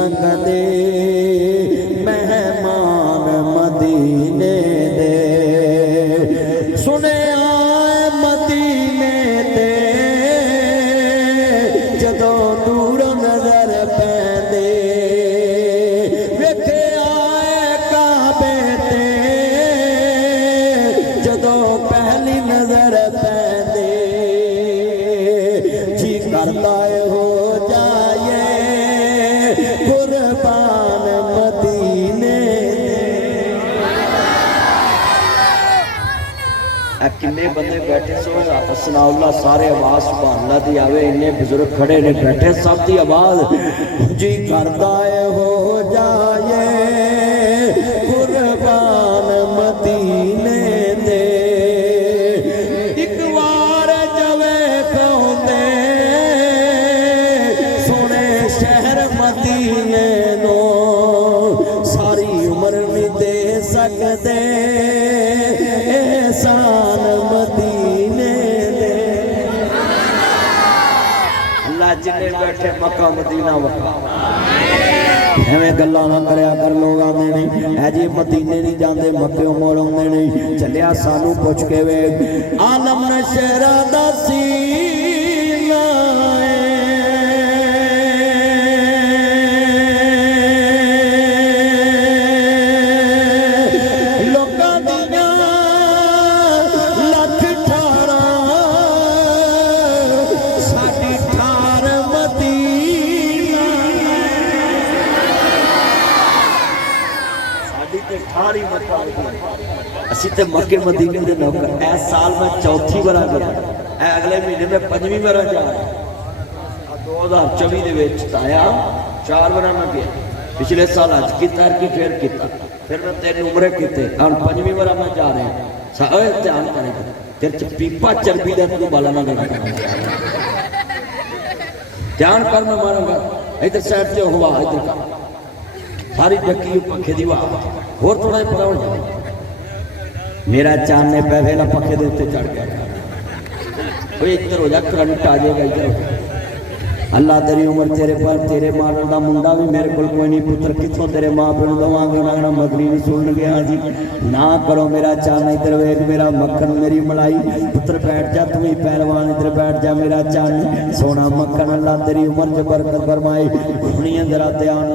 लंघदे मेहमान मदीने दे सुने आए मदीने दे जदों दूर नजर पैंदे वेखे आए काबे ते जदों पहली नजर पैंदे जी करदा हो जाए कुर्बान मदीने किन्ने बंदे बैठे सो सुनाउल्ला सारे आवाज सुभान दी आवे इन्ने बुजुर्ग खड़े ने बैठे सब दी आवाज जी करदा हो जाए कुर्बान मदीने दे एक बार जवे कहंदे सोने शहर मदीने नो सारी उम्र नहीं दे सकते एहसान मदीने दे अल्लाह जिन्ने बैठे मक्का मदीना वखा एवें गल्लां ना करया कर लोग आंदे नहीं है जी मदीने नहीं जांदे मक्के मोड़ आउंदे नहीं चलिया सानू पुछ के वे आलम नशरा दा सीना असी तो मक्के मदीने के नौकर इस साल मैं चौथी बार गया अगले महीने में 5वीं बार जा रहा 2024 आया 4 बार मैं गया पिछले साल अज किया फिर मैं 3 उम्रे किए और 5वीं बार मैं जा रहा ध्यान करेगा तेरे पीपा चर्बी का तू बाला ना देना ध्यान कर मैं मारूंगा इधर साइड से हवा इधर का सारी डकी पंखे की हवा होर थोड़ा पता हो जाए मेरा चांद ने पहले पखे के उत्ते चढ़ गया इधर हो जा करंट आ जाएगा इधर हो जा अल्लाह तेरी उम्र तेरे पर तेरे मारन का मुंडा भी मेरे को कोई नहीं पुत्र कितों तेरे माँ प्यो दवांगे ना मगरी नहीं सुन गया जी ना करो मेरा चांद इधर वेख मेरा मक्खन मेरी मलाई पुत्र बैठ जा तू ही पहलवान इधर बैठ जा मेरा चांद सोना मक्खन अल्लाह तेरी उम्र च बरकत फरमाए सुनिए जरा ध्यान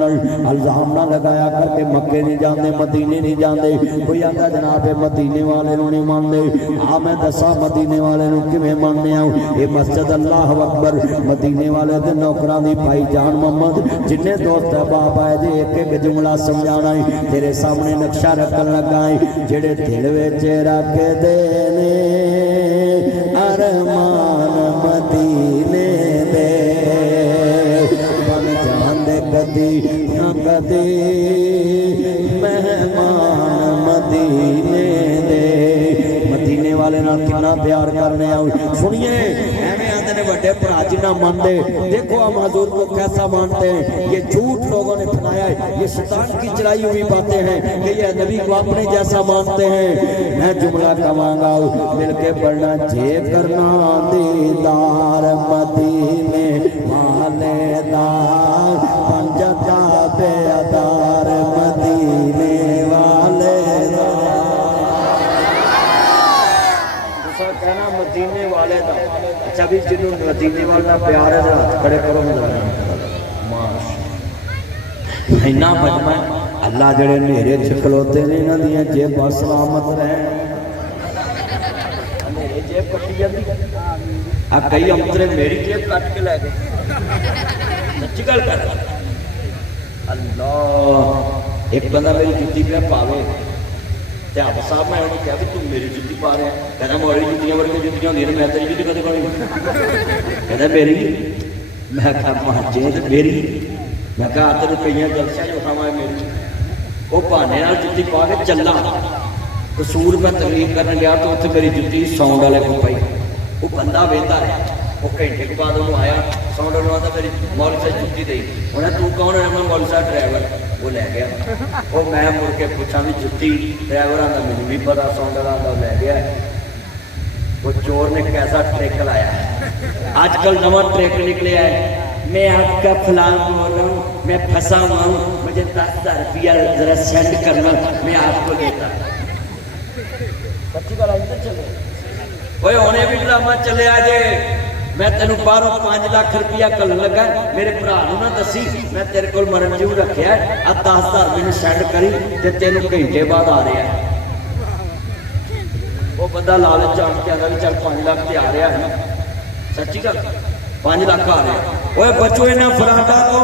इल्जाम ना लगाया करके मक्के नहीं जाते मदीने नहीं जाते कोई आंदा जनाब मदीने वाले नहीं मानते आ मैं दसा मदीने वाले किवें मानने ये मस्जिद अल्लाह अकबर मदीने वाले नौकरां दी भाई जान मोहम्मद जिन्ने दोस्त बाप आए जे एक एक जुमला समझाना है तेरे सामने नक्शा रखन लगा है जेड़े दिल विच रखदे ने अरमान मदीने दे बन जांदे कदी ना कदी मेहमान मदीने दे मदीने वाले नाल कितना प्यार करने आओ सुनिए बड़े भरा जिन्ना मानते देखो हम हजूर को कैसा मानते हैं ये झूठ लोगों ने फैलाया है ये शैतान की चलाई हुई बातें हैं कि ये नबी को अपने जैसा मानते हैं मैं जुमला कमांगा मिलके पढ़ना जे करना दीदार मदीने वाले दार पंजता बेदार मदीने वाले कहना मदीने वाले दा अच्छा भी जिन्हों मदीने वाला प्यार है हाथ खड़े करो इन्ना मजमा अल्लाह जड़े नेरे च खलोते ने इन्हां दियां जेबां सलामत रहे मेरे जेब कट्टी जाती आ कई अंतरे मेरी जेब कट के लै गए सच्ची गल कर अल्लाह एक बंदा मेरी जुत्ती पे पावे आप साहब मैं उन्होंने कहा भी तू मेरी जुत्ती पा रहा है कहना मोड़ी जुत्तियां वर्गी जुत्तियां होंगी मैं तेरी जुत्ती कदे पाई कहता मेरी मैं कहा महाजे तो मेरी मैं कहा तेन कई जलसा जो खावा मेरी वो बहाने जुत्ती पा के चला कसूर मैं तकलीफ करने गया तो उत्थे मेरी जुत्ती साउंड वाले को पाई वो बंदा वेंदा रहा वो घंटे के बाद उन्होंने आया साउंड वाला आता मेरी मौलवी साहब जुत्ती दी उन्हें तू कौन है मैं मौलवी साहब ड्राइवर वो लै गया वो मैं मुड़ के पूछा भी जुत्ती ड्राइवर का मैनू भी पता साउंड वाला लै गया वो चोर ने कैसा ट्रिक लाया अजकल नवा ट्रिक निकलिया है میں آپ کا فلاں بول رہا ہوں, میں پھنسا ہوا ہوں, مجھے 10,000 روپیہ ذرا سینڈ کرنا, میں آپ کو دیتا. سچی بات آئی چلے وہ ہونے بھی ڈرامہ چلے آجے, میں تینوں باہروں 5 لاکھ روپیہ کلن لگا, میرے بھرا نوں نہ دسی, میں تیرے کول مرن جو رکھیا ہے, 10,000 مینوں سینڈ کری تے تینوں گھنٹے بعد آ رہا ہے. وہ بندہ لالچ جان کے آندا بھی چل 5 لاکھ تے آ رہا ہے. سچی گل 5 لاکھ آ رہا ہے. اوے بچو انہاں فراڈاں تو.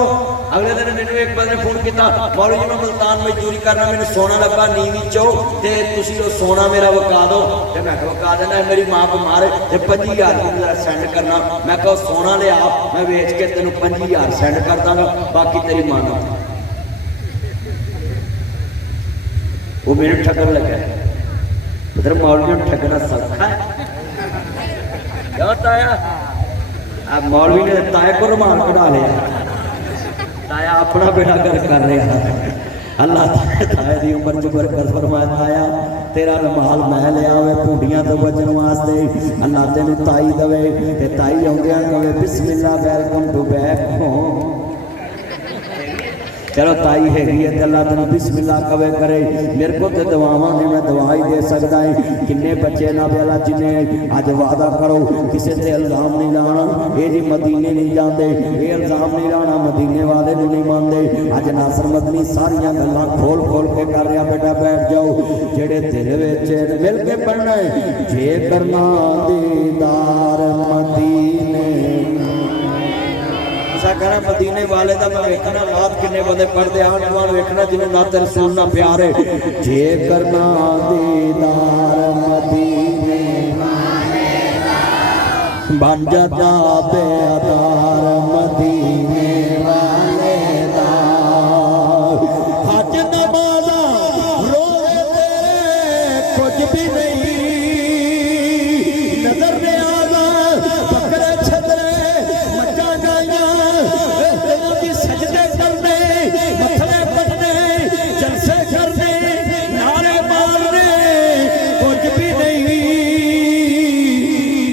اگلے دن مینوں ایک بندے نے فون کیتا, مولوی جی میں ملتان مزدوری کرنا, مینوں سونا لبا نیوی چو تے تسی او سونا میرا وکا دو. تے میں کہ وکا دینا, میری ماں بیمار ہے تے 25,000 روپیہ سینڈ کرنا. میں کہ سونا لے آ, میں ویچ کے تینوں 25,000 سینڈ کر داں گا, باقی تیری ماں نال. وہ میرے ٹھکر لگا ہے. ادھر مولوی نے ٹھکنا سوکھا ہے کیا تایا, اب مولوی نے تائے کو رومال کٹا لیا, تایا اپنا بیٹا کر رہا ہے. اللہ تائے دی عمر چ برکت فرمائے. تایا تیرا رومال میں لیا وے پونڈیاں تو بچن واسطے, اللہ تینوں تائی دے تے تائی آؤندیاں کہے بسم اللہ ویلکم ٹو بیک ہوم. چلو تائی ہے گی ہے, اللہ تنہ بسم اللہ کبے کرے. میرے کو تے دعاواں نے, میں دعائی دے سکتا ہے. کنے بچے نہ بیلا جنہیں آج وعدہ کرو کسے تے الزام نہیں لانا, اے جی مدینے نہیں جاندے, اے الزام نہیں لانا مدینے والے نہیں ماندے. آج ناصر مدنی ساریاں گلاں کھول کے کر رہا, بیٹا بیٹھ جاؤ. جڑے دل وچ مل کے پڑھنا ہے, جے کرنا دیدار مدینے. کہنا مدینے والے دا میں ویکھنا نات کنے بندے پڑھتے آن جوان ویکھنا جنہوں نات رسول نہ پیارے. جے کرنا دیدار مدینے بن جاتا بیدار مدینے والے دا. حج نمازا روزے تیرے کچھ بھی نہیں, نظر نیازا بکرے چھترے مچا جائیاں, سجدے کرنے متھلے پڑھنے جلسے کرنے نعرے مارنے کچھ بھی نہیں.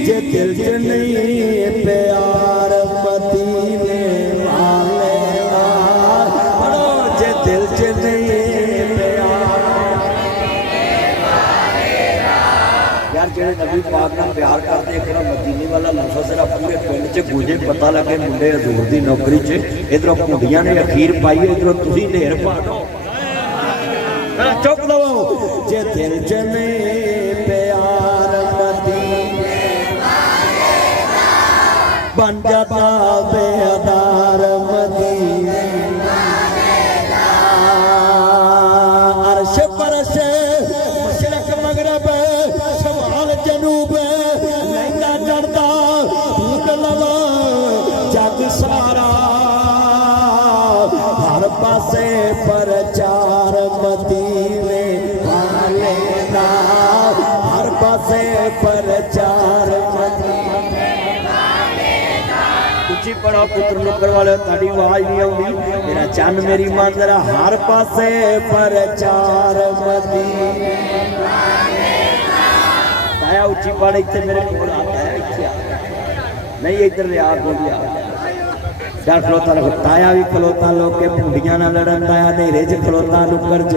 جے دل چ نہیں پیار مدینے والے پڑھو, جے دل چ نہیں پیار یار جڑے نبی پاک نال پیار کرتے ایک مدینے والا لفظ ذرا پورے پنڈ چ گونجے, پتہ لگے منڈے حضور دی نوکری چ. ادھر کنڈیاں نے اخیر پائی, ادھر تسی ڈھیر پا دو. چپ لو, جے دل چ نہیں پیار مدینے بن جاتا بیدار مدینے. عرش فرش مشرق مغرب شمال جنوب لہندا چڑھدا بھوک للا جگ سارا, ہر پاسے پرچار مدینے والے دا, ہر پاسے پرچار مدینے والے دا. اچھی پڑھو پتر نکر والے, تاڑی آواز نہیں آؤں, میرا چند میری ماں ذرا ہر پاسے پرچار مدینے والے دا. تایا اچھی پڑھ اتنے میرے کول آتا ہے, نہیں ادھر لیا گولیا چل کھلوتا لگو. تایا بھی کھلوتا لوگ کے پونڈیاں نہ لڑن, تایا نیرے چ کھلوتا نکر چ.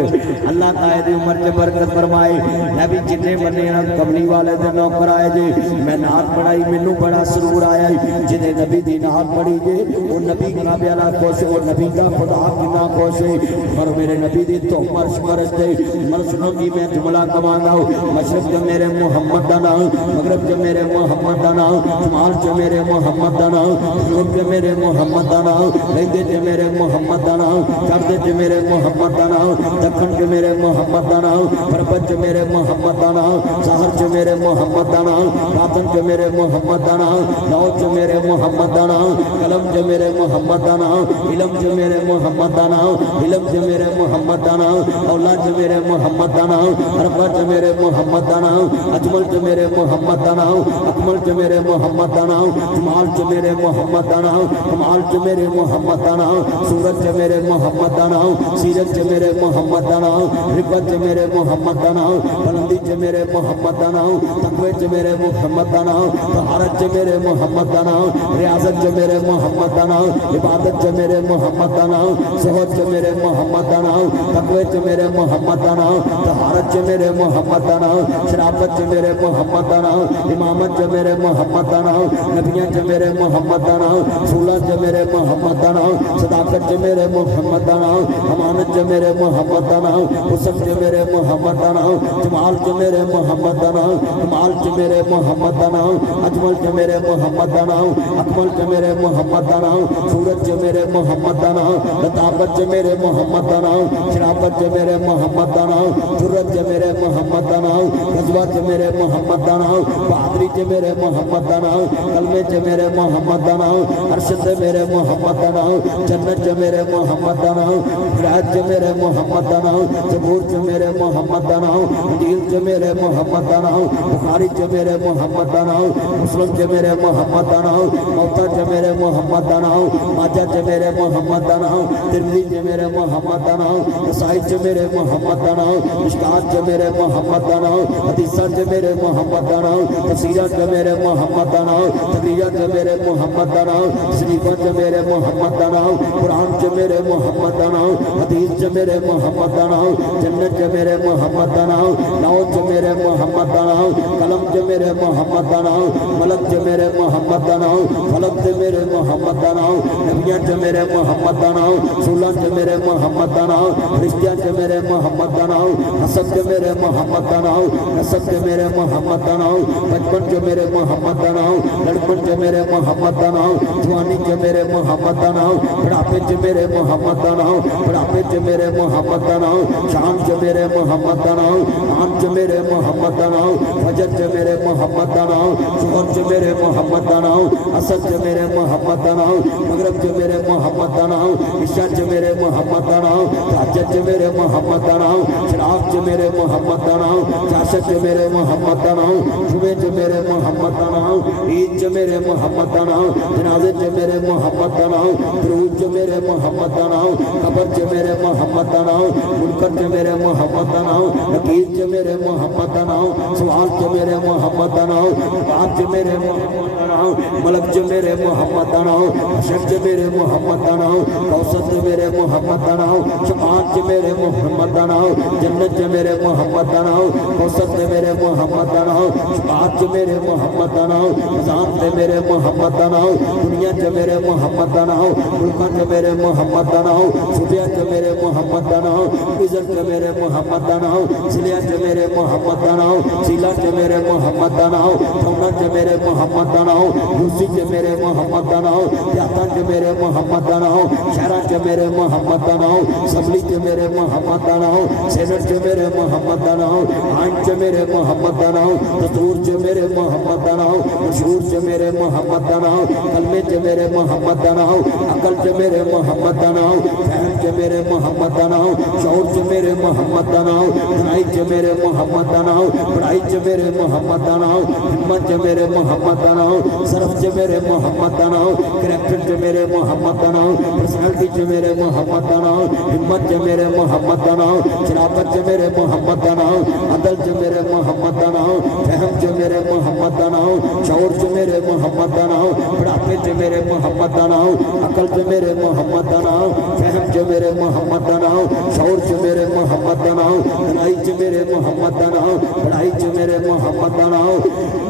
اللہ تائے دی عمر چ برکت فرمائے. نبی جنے بنے کملی والے دے نوکر آئے جے, میں نات پڑھائی مینوں بڑا سرور آیا. جنہیں نبی دی نات پڑھی جے وہ نبی کا پیارا خوش, وہ نبی کا خدا کنا خوش ہے. اور میرے نبی دی تو مرش مرش دے مرشنوں کی میں جملہ کمانا ہوں. مشرق جو میرے محمد دا نام, مغرب جو میرے محمد دا نام, شمال جو میرے محمد دا نام, جنوب جو میرے محمد دا نام, لہندے جو میرے محمد دا نام, چڑھدے جو میرے محمد دا نام, دکھن جو میرے محمد دا نام, پربت جو میرے محمد دا نام, ظاہر جو میرے محمد دا نام, باطن جو میرے محمد دا نام, لوت جو میرے محمد دا نام, قلم جو میرے محمد دا نام, علم جو میرے محمد دا نام, علم جو میرے محمد دا نام, اولاد جو میرے محمد دا نام, اربر جو میرے محمد دا نام, اجمل جو میرے محمد دا نام, اکمل جو میرے محمد دا نام, جمال جو میرے محمد دا نام, کمال च मेरे मोहम्मद दा नाम, सूरत च मेरे मोहम्मद दा नाम, सीरत च मेरे मोहम्मद दा नाम, रिफत च मेरे मोहम्मद दा नाम, बुलंदी च मेरे मोहम्मद दा नाम, तकवे च मेरे मोहम्मद दा नाम, तहारत च मेरे मोहम्मद दा नाम, रियाजत च मेरे मोहम्मद दा नाम, इबादत च मेरे मोहम्मद दा नाम, ज़ुहद च मेरे मोहम्मद दा नाम, तकवे च मेरे मोहम्मद दा नाम, तहारत च मेरे मोहम्मद दा नाम, शराफत च मेरे मोहम्मद दा नाम, इमामत च मेरे मोहम्मद दा नाम, नबियां च मेरे मोहम्मद दा नाम, सूला च मेरे मोहम्मद दा नाम, सदाकत च मेरे मोहम्मद दा नाम, अमानत च मेरे मोहम्मद दा नाम, हुस्न च मेरे मोहम्मद दा नाम, जमाल च मेरे मोहम्मद दा नाम, कमाल च मेरे मोहम्मद दा नाम, अजमल च मेरे मोहम्मद दा नाम, अकमल च मेरे मोहम्मद दा नाम, सूरत च मेरे मोहम्मद दा नाम, लताफत च मेरे मोहम्मद दा नाम, शराफत च मेरे मोहम्मद दा नाम, जुर्रत च मेरे मोहम्मद दा नाम, जज्बा च मेरे मोहम्मद दा नाम, बहादुरी च मेरे मोहम्मद दा नाम, कलमे च मेरे मोहम्मद दा नाम, अरशद च मेरे मोहम्मद दा नाम, जन्नत च मेरे मोहम्मद दा नाम, हिदायत च मेरे मोहम्मद दा नाम, जबूर च मेरे मोहम्मद दा नाम, इंजील च मेरे मोहम्मद दा नाम, बुखारी च मेरे मोहम्मद दा नाम, मुस्लिम च मेरे मोहम्मद दा नाम, मौता च मेरे मोहम्मद दा नाम, माजा च मेरे मोहम्मद दा नाम, तिरमिज़ी च मेरे मोहम्मद दा नाम, नसाई च मेरे मोहम्मद दा नाम, मिशकात च मेरे मोहम्मद दा नाम, हदीसां च मेरे मोहम्मद दा नाम, तफसीरां च मेरे मोहम्मद दा नाम, तकरीरां च मेरे मोहम्मद दा नाम, तस्नीफां च मेरे मोहम्मद दा नाम, कुरान च मेरे मोहम्मद दा नाम, हदीस च मेरे मोहम्मद दा नाम, जन्नत च मेरे मोहम्मद दा नाम, लौह च मेरे मोहम्मद दा नाम, कलम च मेरे मोहम्मद दा नाम, मलक च मेरे मोहम्मद दा नाम, फलक च मेरे मोहम्मद दा नाम, नबियां च मेरे मोहम्मद दा नाम, सूला च मेरे मोहम्मद दा नाम, फरिश्तियां च मेरे मोहम्मद दा नाम, हसब च मेरे मोहम्मद दा नाम, नसब च मेरे मोहम्मद दा नाम, बचपन च मेरे मोहम्मद दा नाम, लड़पन च मेरे मोहम्मद दा नाम, जवानी च मेरे मोहम्मद दा नाम, बुढ़ापे च मेरे मोहम्मद दा नाम, बुढ़ापे च मेरे मोहम्मद दा नाम, शाम च मेरे मोहम्मद दा नाम, आम च मेरे मोहम्मद दा नाम, फजर च मेरे मोहम्मद दा नाम, ज़ुहर च मेरे मोहम्मद दा नाम, असर च मेरे मोहम्मद दा नाम, मगरब च मेरे मोहम्मद दा नाम, इशा च मेरे मोहम्मद दा नाम, तहज्जुद च मेरे मोहम्मद दा नाम, शराब च मेरे मोहम्मद दा नाम, चाशत च मेरे मोहम्मद दा नाम, जुमे च मेरे मोहम्मद दा नाम, ईद च मेरे मोहम्मद दा नाम, जनाजे च मेरे मोहम्मद दा नाम, दरूद च मेरे मोहम्मद दा नाम, कब्र च मेरे मोहम्मद दा नाम, मुनकर च मेरे मोहम्मद दा नाम, नकीर च मेरे मोहम्मद दा नाम, सवाल च मेरे मोहम्मद दा नाम, बाप च मेरे मोहम्मद दा नाम, मलक च मेरे मोहम्मद दा नाम, अशर च मेरे मोहम्मद दा नाम, कौसर च मेरे मोहम्मद दा नाम, शफाअत च मेरे मोहम्मद दा नाम, जन्नत च मेरे मोहम्मद दा नाम, कौसर च मेरे मोहम्मद दा नाम, शफाअत च मेरे मोहम्मद दा नाम, निज़ाम च मेरे मोहम्मद दा नाम, दुनिया च मेरे मोहम्मद दा नाम, मुल्कां च मेरे मोहम्मद दा नाम, सूबिया च मेरे मोहम्मद दा नाम, इज़्ज़त च मेरे मोहम्मद दा नाम, सिलिया च मेरे मोहम्मद दा नाम, सीला च मेरे मोहम्मद दा नाम, फौना च मेरे मोहम्मद दा नाम, यूसी च मेरे मोहम्मद दा नाम, याता च मेरे मोहम्मद दा नाम, शहरा च मेरे मोहम्मद दा नाम, सबली च मेरे मोहम्मद दा नाम, सेनट च मेरे मोहम्मद दा नाम, आइन च मेरे मोहम्मद दा नाम, दस्तूर च मेरे मोहम्मद दा नाम, मशहूर च मेरे मोहम्मद दा नाम, कलमे च मेरे मोहम्मद दा नाम, अकल च मेरे मोहम्मद दा नाम, फहम च मेरे मोहम्मद दा नाम, शऊर च मेरे मोहम्मद दा नाम, बुराई च मेरे मोहम्मद दा नाम, पढ़ाई च मेरे मोहम्मद दा नाम, हिम्मत च मेरे मोहम्मद दा नाम, सरफ च मेरे मोहम्मद दा नाम, करैक्टर च मेरे मोहम्मद दा नाम, पर्सनैलिटी च मेरे मोहम्मद दा नाम, हिम्मत च मेरे मोहम्मद दा नाम, शराफत च मेरे मोहम्मद दा नाम, अदल च मेरे मोहम्मद दा नाम, फहम च मेरे मोहम्मद दा नाम, शऊर च मेरे मोहम्मद दा नाम, बुढ़ापे च मेरे मोहम्मद दा नाम, अकल च मेरे मोहम्मद दा नाम, फहम च मेरे मोहम्मद दा नाम, शऊर च मेरे मोहम्मद दा नाम, दनाई च मेरे मोहम्मद दा नाम, पढ़ाई च मेरे मोहम्मद दा नाम।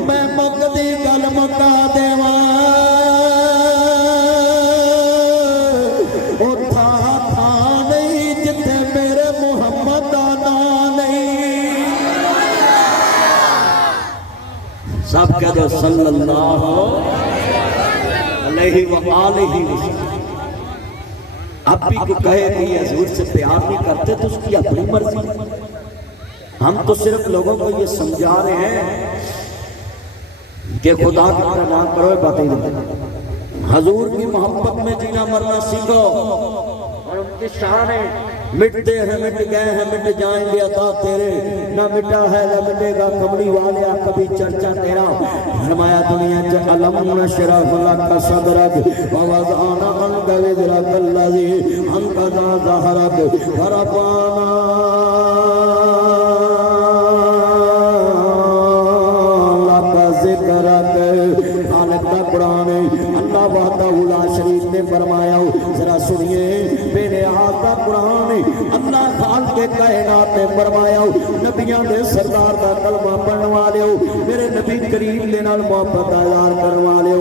मैं मुकदी गल मुका देवां उठा था नहीं जिथे मेरे मोहम्मद दा नाम नहीं। सब कह दो सल्लल्लाहु अलैहि व आलिहि वसल्लम। अब भी कोई कहे कि हजूर से प्यार नहीं करते तो उसकी अपनी मर्जी। हम तो सिर्फ लोगों को ये समझा रहे हैं कि खुदा की तरह ना करो, बातें नहीं। हजूर की मोहब्बत में जीना मरना सीखो और उनकी शान है مٹتے ہیں مٹ گئے ہیں مٹ جائیں گے عطا تیرے نہ مٹا ہے نہ مٹے گا کملی والے کبھی چرچا تیرا فرمایا دنیا چ علم نشرح لک صدرک ووضعنا عنک وزرک الذی انقض ظہرک ورفعنا لک ذکرک خالق کا قرآن اللہ وحدہ لا شریک نے فرمایا ذرا سنیے بے نیاز کا قرآن اللہ خالق کے کائنات نے فرمایا نبیاں دے سردار دا کلمہ پڑھن والے میرے نبی کریم دے نال محبت اظہار کرن والے